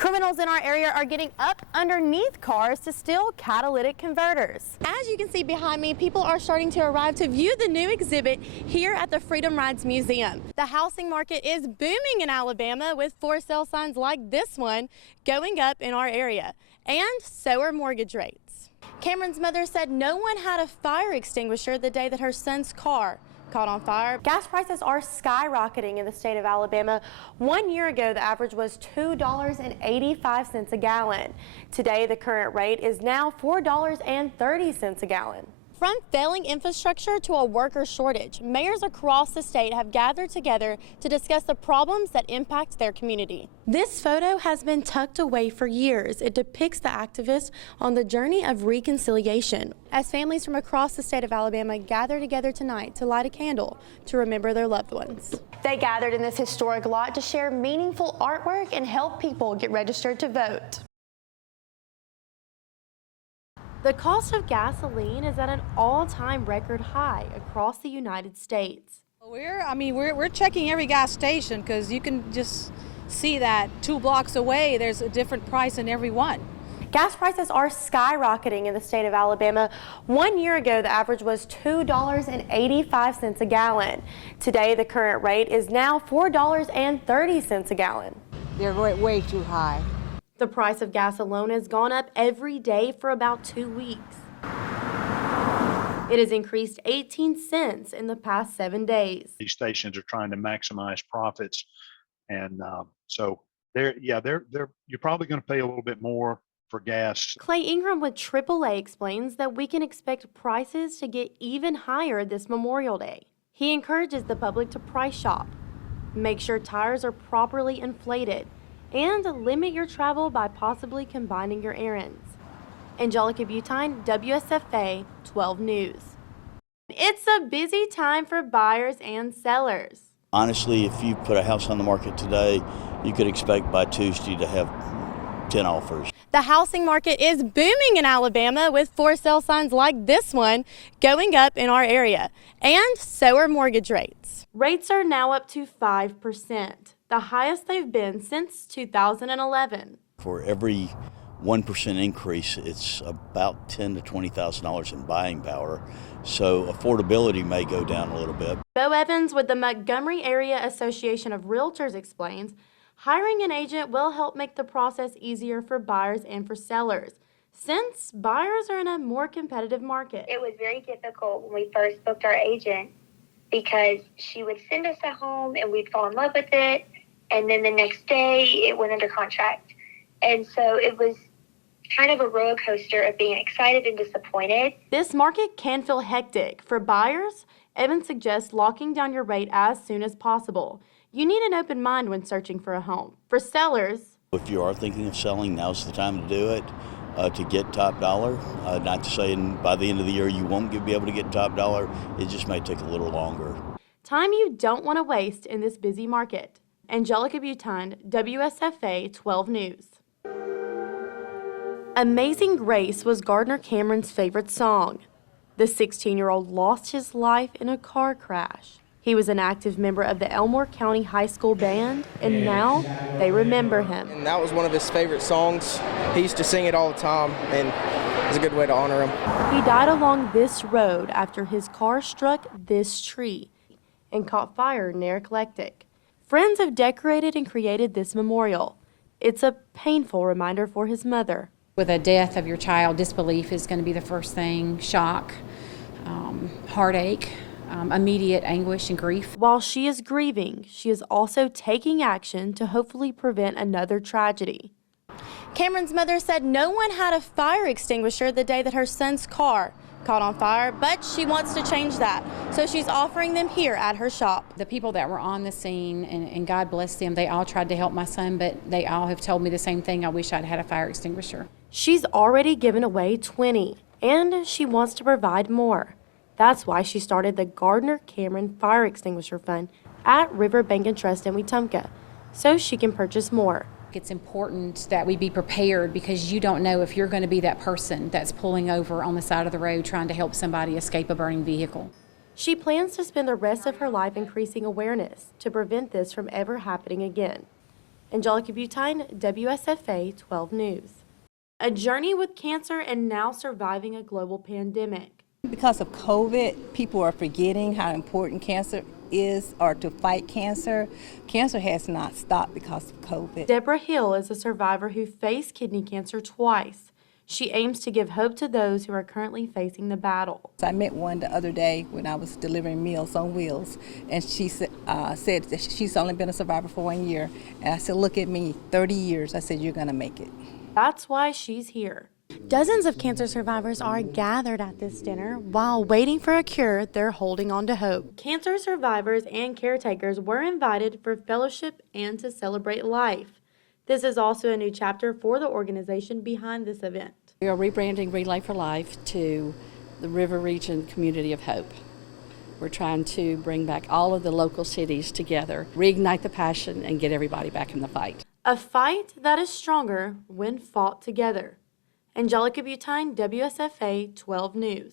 Criminals in our area are getting up underneath cars to steal catalytic converters. As you can see behind me, people are starting to arrive to view the new exhibit here at the Freedom Rides Museum. The housing market is booming in Alabama, with for sale signs like this one going up in our area. And so are mortgage rates. Cameron's mother said no one had a fire extinguisher the day that her son's car caught on fire. Gas prices are skyrocketing in the state of Alabama. 1 year ago, the average was $2.85 a gallon. Today, the current rate is now $4.30 a gallon. From failing infrastructure to a worker shortage, mayors across the state have gathered together to discuss the problems that impact their community. This photo has been tucked away for years. It depicts the activists on the journey of reconciliation, as families from across the state of Alabama gather together tonight to light a candle to remember their loved ones. They gathered in this historic lot to share meaningful artwork and help people get registered to vote. The cost of gasoline is at an all-time record high across the United States. We're checking every gas station because you can just see that 2 blocks away there's a different price in every one. Gas prices are skyrocketing in the state of Alabama. 1 year ago, the average was $2.85 a gallon. Today, the current rate is now $4.30 a gallon. They're way too high. The price of gas alone has gone up every day for about 2 weeks. It has increased 18 cents in the past 7 days. These stations are trying to maximize profits, and so you're probably going to pay a little bit more for gas. Clay Ingram with AAA explains that we can expect prices to get even higher this Memorial Day. He encourages the public to price shop, make sure tires are properly inflated, and limit your travel by possibly combining your errands. Angelica Butine, WSFA-12 News. It's a busy time for buyers and sellers. Honestly, if you put a house on the market today, you could expect by Tuesday to have 10 offers. The housing market is booming in Alabama, with for sale signs like this one going up in our area. And so are mortgage rates. Rates are now up to 5%. The highest they've been since 2011. For every 1% increase, it's about $10,000 to $20,000 in buying power, so affordability may go down a little bit. Bo Evans with the Montgomery Area Association of Realtors explains, hiring an agent will help make the process easier for buyers and for sellers, since buyers are in a more competitive market. It was very difficult when we first booked our agent, because she would send us a home and we'd fall in love with it, and then the next day it went under contract. And so it was kind of a roller coaster of being excited and disappointed. This market can feel hectic. For buyers, Evans suggests locking down your rate as soon as possible. You need an open mind when searching for a home. For sellers, if you are thinking of selling, now's the time to do it, to get top dollar. Not to say by the end of the year you won't be able to get top dollar. It just may take a little longer. Time you don't want to waste in this busy market. Angelica Butine, WSFA-12 News. Amazing Grace was Gardner Cameron's favorite song. The 16-year-old lost his life in a car crash. He was an active member of the Elmore County High School Band, and now they remember him. And that was one of his favorite songs. He used to sing it all the time, and it was a good way to honor him. He died along this road after his car struck this tree and caught fire near Eclectic. Friends have decorated and created this memorial. It's a painful reminder for his mother. With a death of your child, disbelief is going to be the first thing, shock, heartache, immediate anguish and grief. While she is grieving, she is also taking action to hopefully prevent another tragedy. Cameron's mother said no one had a fire extinguisher the day that her son's car caught on fire, but she wants to change that, so she's offering them here at her shop. The people that were on the scene, and God bless them, they all tried to help my son, but they all have told me the same thing: I wish I'd had a fire extinguisher. She's already given away 20, and she wants to provide more. That's why she started the Gardner Cameron Fire Extinguisher Fund at River Bank and Trust in Wetumpka, so she can purchase more. It's important that we be prepared, because you don't know if you're going to be that person that's pulling over on the side of the road trying to help somebody escape a burning vehicle. She plans to spend the rest of her life increasing awareness to prevent this from ever happening again. Angelica Butine, WSFA-12 News. A journey with cancer and now surviving a global pandemic. Because of COVID, people are forgetting how important cancer is, or to fight cancer. Cancer has not stopped because of COVID. Deborah Hill is a survivor who faced kidney cancer twice. She aims to give hope to those who are currently facing the battle. I met one the other day when I was delivering Meals on Wheels, and she said that she's only been a survivor for 1 year. And I said, look at me, 30 years. I said, you're gonna make it. That's why she's here. Dozens of cancer survivors are gathered at this dinner. While waiting for a cure, they're holding on to hope. Cancer survivors and caretakers were invited for fellowship and to celebrate life. This is also a new chapter for the organization behind this event. We are rebranding Relay for Life to the River Region Community of Hope. We're trying to bring back all of the local cities together, reignite the passion, and get everybody back in the fight. A fight that is stronger when fought together. Angelica Butine, WSFA 12 News.